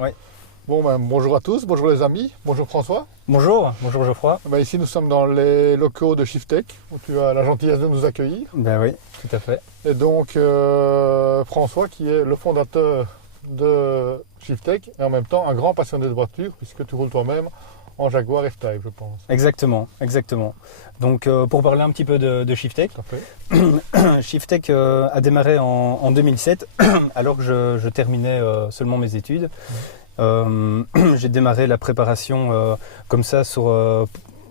Oui. Bon, bonjour à tous, bonjour les amis, bonjour François. Bonjour Geoffroy. Ici nous sommes dans les locaux de Shiftech, où tu as la gentillesse de nous accueillir. Ben oui, tout à fait. Et donc François qui est le fondateur de Shiftech et en même temps un grand passionné de voitures, puisque tu roules toi-même en Jaguar F-Type, je pense. Exactement. Donc pour parler un petit peu de Shiftech, Tout à fait. Shiftech a démarré en 2007, alors que je terminais seulement mes études. J'ai démarré la préparation comme ça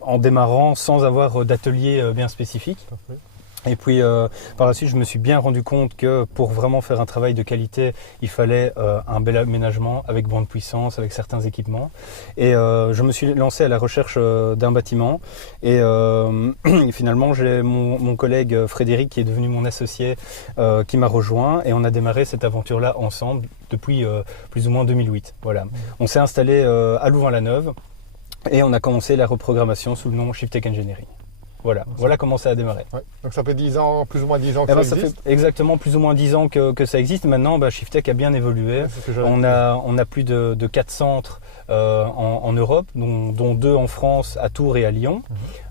en démarrant sans avoir d'atelier bien spécifique. Tout à fait. Et puis par la suite, je me suis bien rendu compte que pour vraiment faire un travail de qualité, il fallait un bel aménagement avec bande puissance, avec certains équipements. Et je me suis lancé à la recherche d'un bâtiment. Et finalement, j'ai mon collègue Frédéric, qui est devenu mon associé, qui m'a rejoint. Et on a démarré cette aventure-là ensemble depuis plus ou moins 2008. Voilà. On s'est installé à Louvain-la-Neuve et on a commencé la reprogrammation sous le nom Shiftech Engineering. Voilà comment ça a démarré. Ouais. Donc ça fait 10 ans, plus ou moins 10 ans que Ça ça existe. fait exactement plus ou moins 10 ans que ça existe. Maintenant, Shiftech a bien évolué. Ouais, c'est ce que j'avais On dit. a plus de 4 centres en Europe, dont 2 en France, à Tours et à Lyon,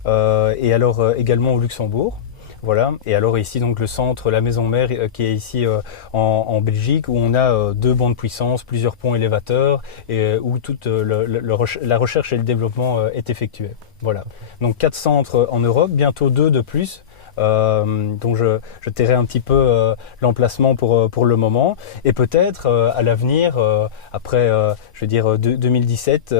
et alors également au Luxembourg. Voilà. Et alors ici, donc le centre, la maison mère, qui est ici en Belgique, où on a 2 bancs de puissance, plusieurs ponts élévateurs, et où toute la recherche et le développement est effectué. Voilà. Donc 4 centres en Europe, bientôt 2 de plus. Donc je tairai un petit peu l'emplacement pour le moment, et peut-être à l'avenir, après 2017,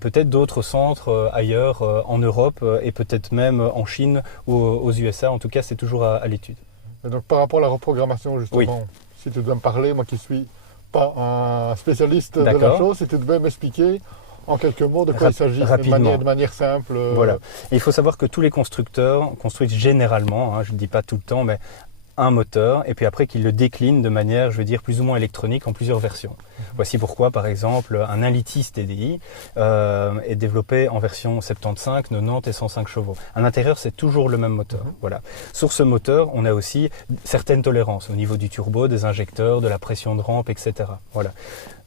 peut-être d'autres centres ailleurs en Europe, et peut-être même en Chine ou aux USA. En tout cas, c'est toujours à l'étude. Et donc par rapport à la reprogrammation justement, Oui. si tu devais me parler, moi qui suis pas un spécialiste de la D'accord. chose, si tu devais m'expliquer en quelques mots de quoi il s'agit, Rapidement. de manière simple. Voilà. Et il faut savoir que tous les constructeurs construisent généralement, je ne dis pas tout le temps, mais un moteur, et puis après qu'ils le déclinent de manière, plus ou moins électronique, en plusieurs versions. Voici pourquoi, par exemple, un 1 litre TDI est développé en version 75, 90 et 105 chevaux. À l'intérieur, c'est toujours le même moteur. Voilà. Sur ce moteur, on a aussi certaines tolérances au niveau du turbo, des injecteurs, de la pression de rampe, etc. Voilà.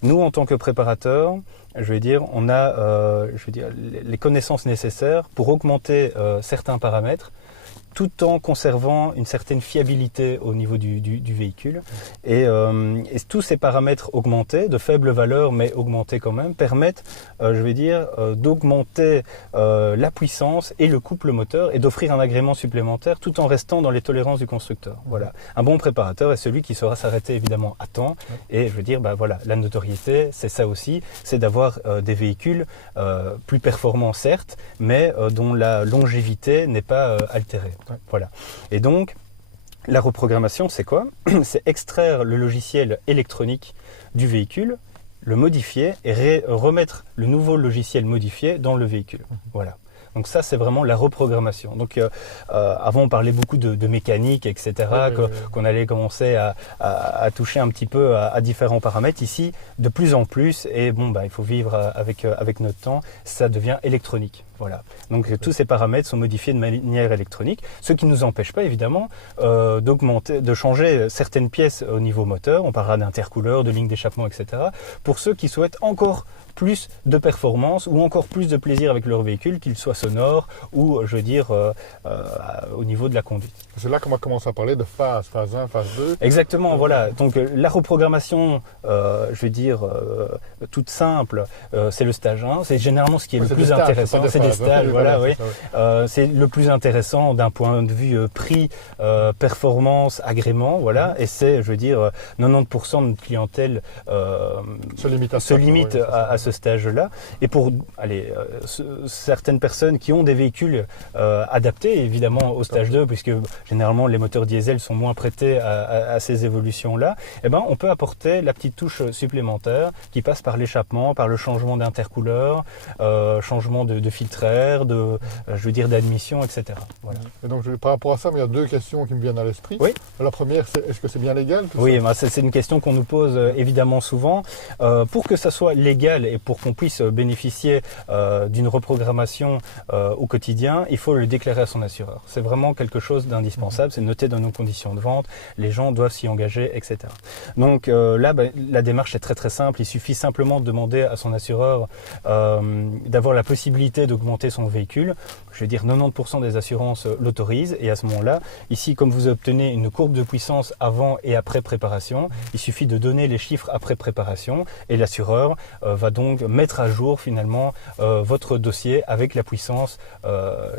Nous, en tant que préparateurs, on a les connaissances nécessaires pour augmenter certains paramètres, tout en conservant une certaine fiabilité au niveau du véhicule. Et tous ces paramètres augmentés, de faible valeur mais augmentés quand même, permettent, d'augmenter la puissance et le couple moteur, et d'offrir un agrément supplémentaire tout en restant dans les tolérances du constructeur. Voilà. Un bon préparateur est celui qui saura s'arrêter évidemment à temps. Et la notoriété, c'est ça aussi, c'est d'avoir des véhicules plus performants certes, mais dont la longévité n'est pas altérée. Voilà. Et donc, la reprogrammation, c'est quoi? C'est extraire le logiciel électronique du véhicule, le modifier et remettre le nouveau logiciel modifié dans le véhicule. Voilà. Donc ça, c'est vraiment la reprogrammation. Donc avant, on parlait beaucoup de mécanique, etc., qu'on allait commencer à toucher un petit peu à différents paramètres. Ici, de plus en plus, et il faut vivre avec notre temps, ça devient électronique. Voilà. Donc tous ces paramètres sont modifiés de manière électronique, ce qui ne nous empêche pas évidemment de changer certaines pièces au niveau moteur. On parlera d'intercooleur, de ligne d'échappement, etc. Pour ceux qui souhaitent encore plus de performance ou encore plus de plaisir avec leur véhicule, qu'il soit sonore ou, au niveau de la conduite. C'est là qu'on va commencer à parler de phase 1, phase 2. Exactement, voilà. Donc la reprogrammation, toute simple, c'est le stage 1. C'est généralement ce qui est le plus intéressant. C'est des stages, voilà, oui. C'est le plus intéressant d'un point de vue prix, performance, agrément, voilà. Et c'est, 90% de notre clientèle se limite à ce stage-là. Et pour certaines personnes qui ont des véhicules adaptés, évidemment, au stage 2, puisque généralement les moteurs diesel sont moins prêtés à ces évolutions-là, on peut apporter la petite touche supplémentaire qui passe par l'échappement, par le changement d'intercooleur, changement de filtre air, d'admission, etc. Voilà. Et donc par rapport à ça, il y a 2 questions qui me viennent à l'esprit. Oui. La première, c'est est-ce que c'est bien légal tout Oui, ça c'est une question qu'on nous pose évidemment souvent. Pour que ça soit légal et pour qu'on puisse bénéficier d'une reprogrammation au quotidien, il faut le déclarer à son assureur. C'est vraiment quelque chose d'indispensable, c'est noté dans nos conditions de vente, les gens doivent s'y engager, etc. Donc là, la démarche est très très simple, il suffit simplement de demander à son assureur d'avoir la possibilité d'augmenter son véhicule. Je vais dire 90% des assurances l'autorisent et à ce moment-là, ici comme vous obtenez une courbe de puissance avant et après préparation, il suffit de donner les chiffres après préparation et l'assureur va donc mettre à jour finalement votre dossier avec la puissance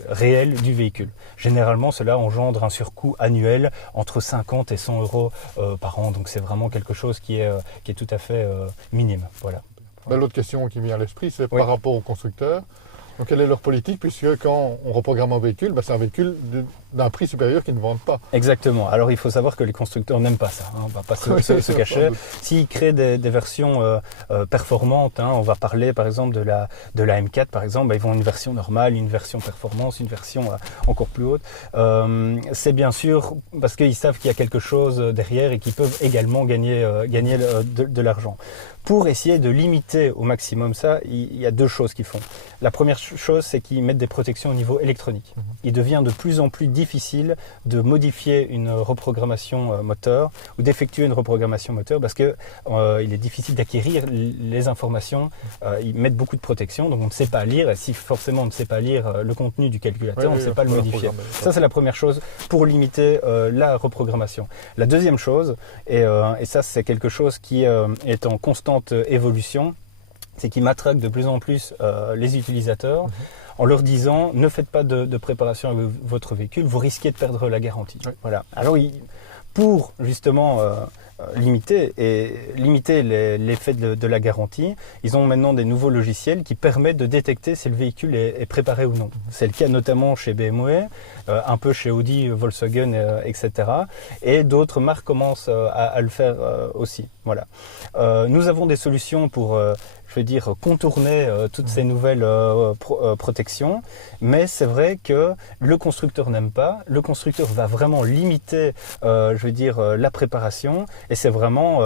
réelle du véhicule. Généralement, cela engendre un surcoût annuel entre 50 et 100 euros par an, donc c'est vraiment quelque chose qui est tout à fait minime. Voilà. L'autre question qui me vient à l'esprit, c'est par rapport aux constructeurs. Donc, quelle est leur politique, puisque quand on reprogramme un véhicule, c'est un véhicule d'un prix supérieur qu'ils ne vendent pas. Exactement. Alors, il faut savoir que les constructeurs n'aiment pas ça. Hein. On ne va pas se cacher. S'ils créent des versions performantes, hein, on va parler par exemple de la M4, par exemple, ils vont une version normale, une version performance, une version encore plus haute. C'est bien sûr parce qu'ils savent qu'il y a quelque chose derrière et qu'ils peuvent également gagner de l'argent. Pour essayer de limiter au maximum ça, il y a deux choses qu'ils font. La première chose, c'est qu'ils mettent des protections au niveau électronique. Il devient de plus en plus difficile de modifier une reprogrammation moteur ou d'effectuer une reprogrammation moteur parce que il est difficile d'acquérir les informations. Ils mettent beaucoup de protections, donc on ne sait pas lire. Et si forcément on ne sait pas lire le contenu du calculateur, on ne sait pas le modifier. Ça, c'est la première chose pour limiter la reprogrammation. La deuxième chose, et ça c'est quelque chose qui est en constante évolution, c'est qu'ils matraquent de plus en plus les utilisateurs en leur disant ne faites pas de préparation avec votre véhicule, vous risquez de perdre la garantie. Voilà. Alors pour justement limiter l'effet de la garantie, ils ont maintenant des nouveaux logiciels qui permettent de détecter si le véhicule est préparé ou non. C'est le cas notamment chez BMW, un peu chez Audi, Volkswagen, etc. Et d'autres marques commencent à le faire aussi. Voilà. Nous avons des solutions pour contourner toutes ces nouvelles protections, mais c'est vrai que le constructeur n'aime pas. Le constructeur va vraiment limiter, la préparation, et c'est vraiment,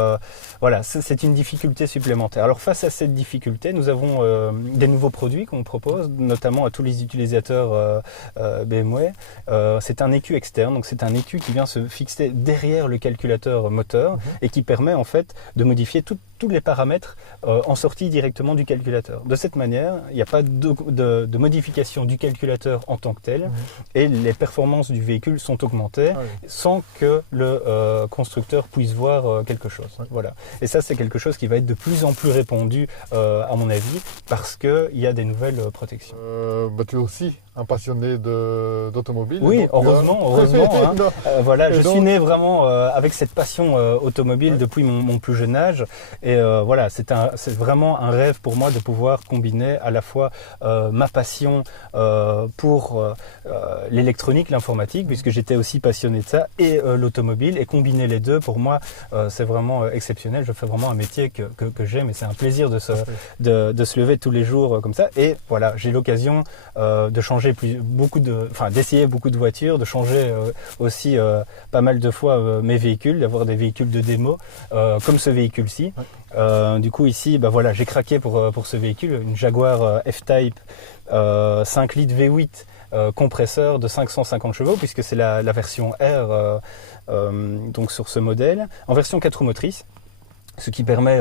c'est une difficulté supplémentaire. Alors face à cette difficulté, nous avons des nouveaux produits qu'on propose, notamment à tous les utilisateurs BMW. C'est un écu externe, donc c'est un écu qui vient se fixer derrière le calculateur moteur et qui permet en fait de modifier tous les paramètres en sortie directement du calculateur. De cette manière, il n'y a pas de modification du calculateur en tant que tel et les performances du véhicule sont augmentées sans que le constructeur puisse voir quelque chose. Voilà. Et ça, c'est quelque chose qui va être de plus en plus répandu, à mon avis, parce qu'il y a des nouvelles protections. Tu es aussi un passionné d'automobile. Oui, heureusement. Hein. Je suis né vraiment avec cette passion automobile depuis mon plus jeune âge. Et c'est vraiment un rêve pour moi de pouvoir combiner à la fois ma passion pour l'électronique, l'informatique, puisque j'étais aussi passionné de ça, et l'automobile. Et combiner les deux, pour moi, c'est vraiment exceptionnel. Je fais vraiment un métier que j'aime et c'est un plaisir de se lever tous les jours comme ça. Et voilà, j'ai l'occasion de changer d'essayer beaucoup de voitures, de changer aussi pas mal de fois mes véhicules, d'avoir des véhicules de démo, comme ce véhicule-ci. Du coup ici, j'ai craqué pour ce véhicule, une Jaguar F-Type 5 litres V8 compresseur de 550 chevaux, puisque c'est la version R donc sur ce modèle, en version 4 roues motrices. Ce qui permet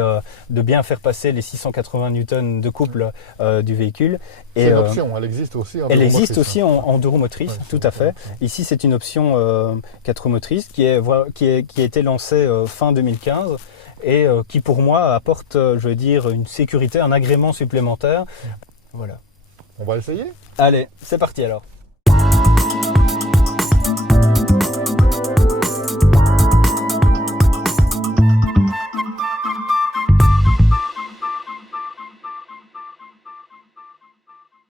de bien faire passer les 680 newtons de couple du véhicule. C'est une option, elle existe aussi en deux roues motrices. Elle existe aussi en deux roues motrices, tout à fait. Ici, c'est une option 4 roues motrices qui a été lancée fin 2015 et qui, pour moi, apporte, une sécurité, un agrément supplémentaire. Voilà. On va essayer ? Allez, c'est parti alors.